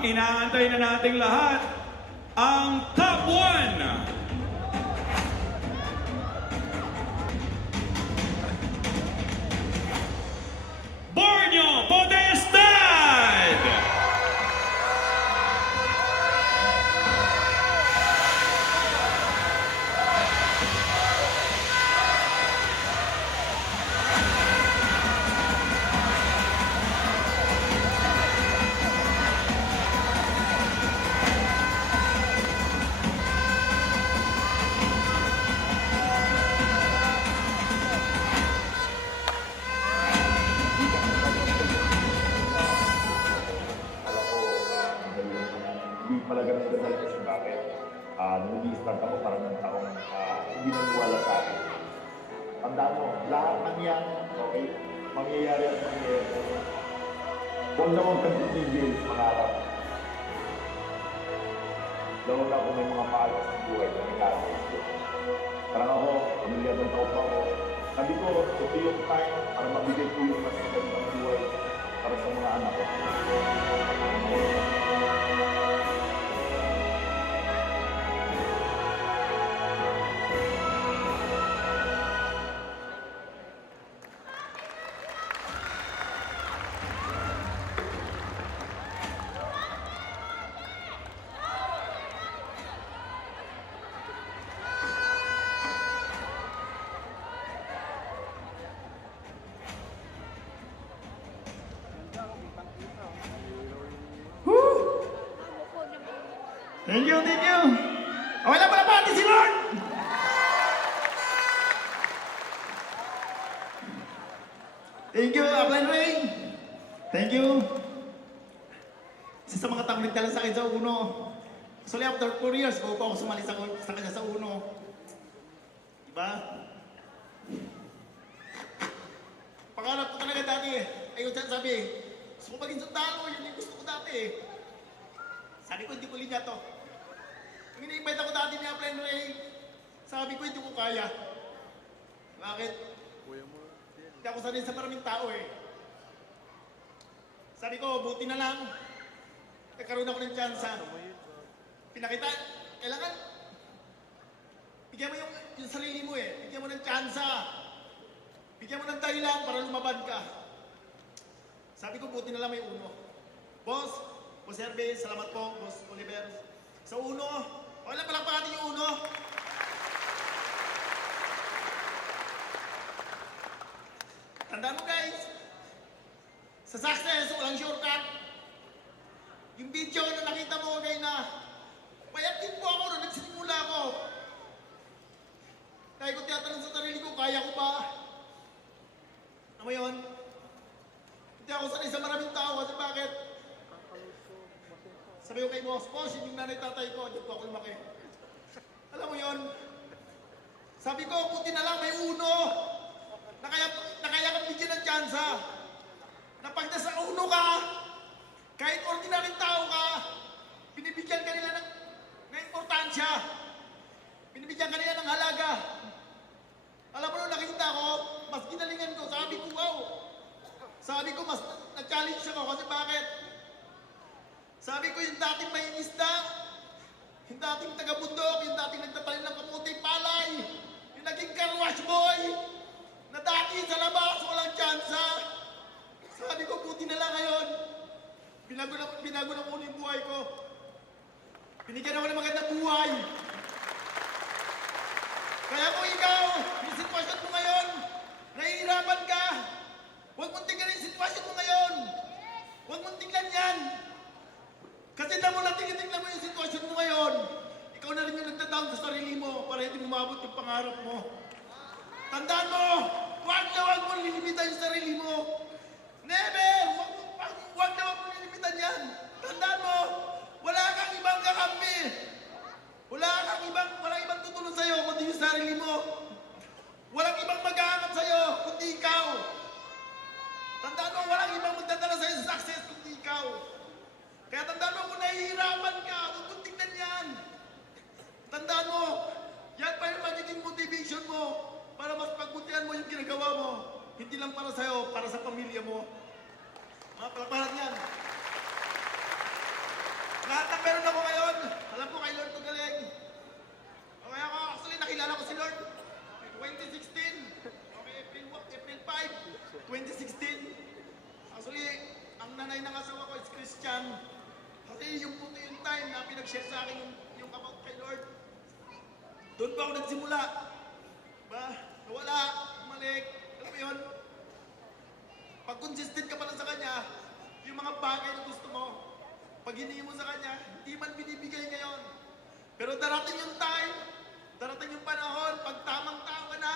Ang inaantay na nating lahat, ang top 1! Borneo Podestad! Hindi pala ganun kasal kasi bakit nung nag-i-start ako parang ng taong hindi naniwala sa akin. Tandaan mo, lahat ng yan, okay, mangyayari at mangyayari. Huwag na huwag kang titigil, mangarap. Lalo na kung may mga maalas ng buhay na nag-aalis ko. Parang ako, pamilya ng tao pa ako. Sabi ko, ito yung time para mabigay ko yung mas magandang buhay para sa mga anak ko. Thank you, thank you! Okay lang pala pati si Lord! Thank you, Upland Ray! Thank you! Isa sa mga taong nagdala sa akin sa Uno. Actually, after 4 years, bago pa ako sumali sa kanya sa Uno. Diba? Pangarap ko talaga dati. Ayun siya sabi, gusto ko maging sundalo, yun yung gusto ko dati. Sabi ko, hindi ko linya to. Nung ini-invite ako dati ni Upland Ray, sabi ko, hindi ko kaya. Bakit? Hindi ako sanay sa maraming tao eh. Sabi ko, buti na lang. Nagkaroon ako ng tsansa. Pinakita, kailangan, bigyan mo yung sarili mo eh. Bigyan mo ng tsansa. Bigyan mo ng dahilan para lumaban ka. Sabi ko, buti na lang may Uno. Boss Herbe, salamat po, Boss Oliver. Sa Uno, okay lang pala natin yung Uno. Tandaan mo guys, sa success, walang shortcut. Yung video na nakita mo guys na, payatin po ako nung nagsimula ako. Kaya ko tiyatanong sa sarili ko, kaya ko ba? Ano mo yun? Hindi ako sanay sa maraming tao kasi bakit? Sabi ko kay boss, yung nanay tatay ko, dyan po ako lumaki. Alam mo yun? Sabi ko, buti na lang may Uno. Na kaya kang bigyan ng tsansa. Na pag nasa Uno ka, kahit ordinaryong tao ka, binibigyan ka nila ng importansya. Binibigyan ka nila ng halaga. Alam mo nung nakita ko, mas ginalingan ko. Sabi ko, wow. Sabi ko, mas na-challenge ako kasi bakit? Sabi ko, yung dating may isda, yung dating taga-bundok, yung dating nagtatanim ng kamuti, palay, yung naging car wash boy, na dati sa labas, walang tsansa. Sabi ko, buti na lang ngayon. Binago na muna yung buhay ko. Binigyan ako ng magandang buhay. Kaya kung ikaw, yung sitwasyon mo ngayon, nahihirapan ka, huwag mong tingnan yung sitwasyon mo ngayon. Huwag mong tingnan yan. Kasi damo na tinitingnan mo yung sitwasyon mo ngayon, ikaw na rin yung nagtadown sa sarili mo para hindi umabot yung pangarap mo. Tandaan mo, huwag mo lilimitan yung sarili mo. Never! Huwag mo lilimitan yan. Tandaan mo, wala kang ibang kakampi. Walang ibang tutulong sa'yo kundi yung sarili mo. Walang ibang mag-aangat sa'yo kundi ikaw. Tandaan mo, walang ibang magdadala sa'yo sa success kundi ikaw. Kaya tandaan mo, kung nahihirapan ka, huwag mong tingnan yan. Tandaan mo, yan pa yung magiging motivation mo para mas pagbutihan mo yung ginagawa mo. Hindi lang para sa'yo, para sa pamilya mo. Lahat ng meron ako ngayon, alam ko kay Lord to galing. Okay ako, actually nakilala ko si Lord 2016. Okay, April 5, 2016. Actually, ang nanay ng asawa ko is Christian. Kasi yung puto yung time na pinag-share sa akin yung about kay Lord. Doon pa ako nagsimula. Ba, nawala, bumalik. Alam mo yun? Pag consistent ka pala sa Kanya, yung mga bagay na gusto mo, pag hinihingi mo sa Kanya, hindi man binibigay ngayon. Pero darating yung time, darating yung panahon, pag tamang-tama ka na,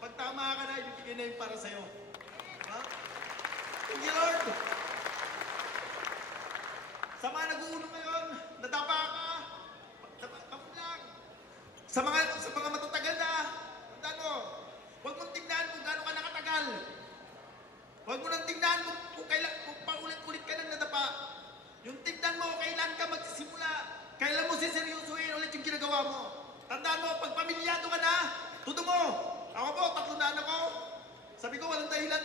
pag tama ka na, ibibigay na yung para sa'yo. Ha? Thank you, Lord! Sa mga nag-uuno ngayon, nadapa ka, tapos lang. Sa mga matatagal na, tandaan mo, huwag mong tingnan kung gaano ka nakatagal. Huwag mo nang tingnan kung paulit-ulit ka nang nadapa. Yung tingnan mo, kailan ka magsisimula, kailan mo siseryosuhin ulit yung ginagawa mo. Tandaan mo, pag pamilyado ka na, tuto mo. Ako po, 3 na anak ko. Sabi ko, walang dahilan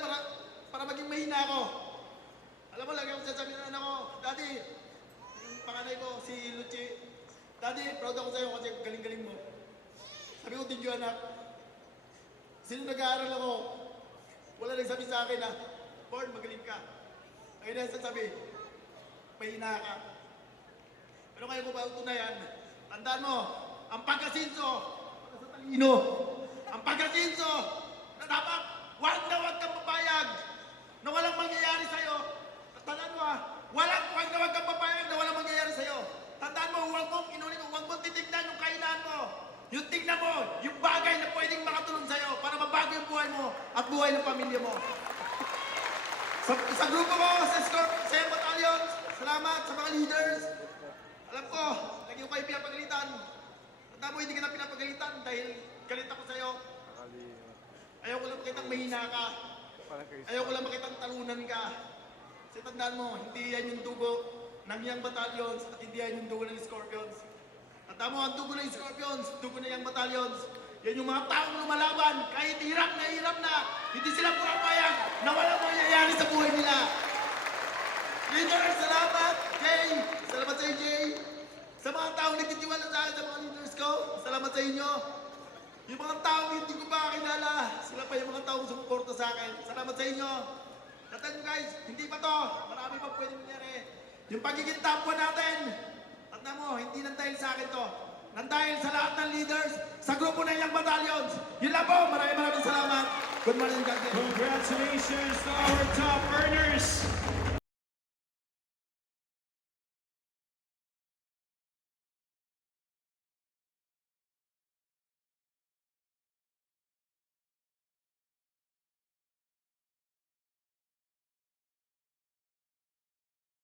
para maging mahina ako. Alam mo, lagi akong sasabihin ng anak ko, Daddy, yung panganay ko, si Luchi, Daddy, proud ako sa'yo kasi galing-galing mo. Sabi ko, thank you anak. Sino nag-aaral ako? Wala nagsabi sa akin na, Born, magaling ka. Ay na sasabi, mahina ka. Pero kaya ko ba utunayan? Tandaan mo, ang pagkasinso, para sa talino. Ang pagkasinso, na dapat, wag kang papayag na walang mangyayari sa'yo. Tandaan mo wag na wag kang papayag na walang mangyayari sa'yo. Tandaan mo, huwag mong titignan yung kailangan mo. Yung tignan mo, yung bagay na pwedeng makatulong sa'yo para mabago yung buhay mo at buhay ng pamilya mo. Sa grupo ko, sa battalion, salamat sa mga leaders. Alam ko, lagi ko kayo pinapagalitan. Tandaan mo, hindi ka na pinapagalitan dahil galit ako sa'yo. Ayaw ko lang makitang mahina ka. Ayaw ko lang makitang talunan ka. Kasi tandaan mo, hindi yan yung dugo ng Young Battalions at hindi yan yung dugo ng Scorpions. Tandaan mo, ang dugo ng Scorpions, dugo ng Young Battalions, yan yung mga taong lumalaban, kahit hirap na, hindi sila pumapayag na walang mangyayari sa buhay nila. Leaders, salamat! Jay, salamat sa iyo, Jay. Sa mga taong nagtitiwala sa akin, sa mga leaders ko, salamat sa inyo. Yung mga taong hindi ko pa kakilala, sila pa yung mga taong sumuporta sa akin. Salamat sa inyo. Tandaan nyo guys, hindi pa to. Marami pa pwede mangyari. Yung pagiging top 1 natin, tandaan mo, hindi nang dahil sa akin to. Nang dahil sa lahat ng leaders, sa grupo ng Young Battalions. Yun lang po, maraming salamat. Good morning, God bless. Congratulations to our top earners.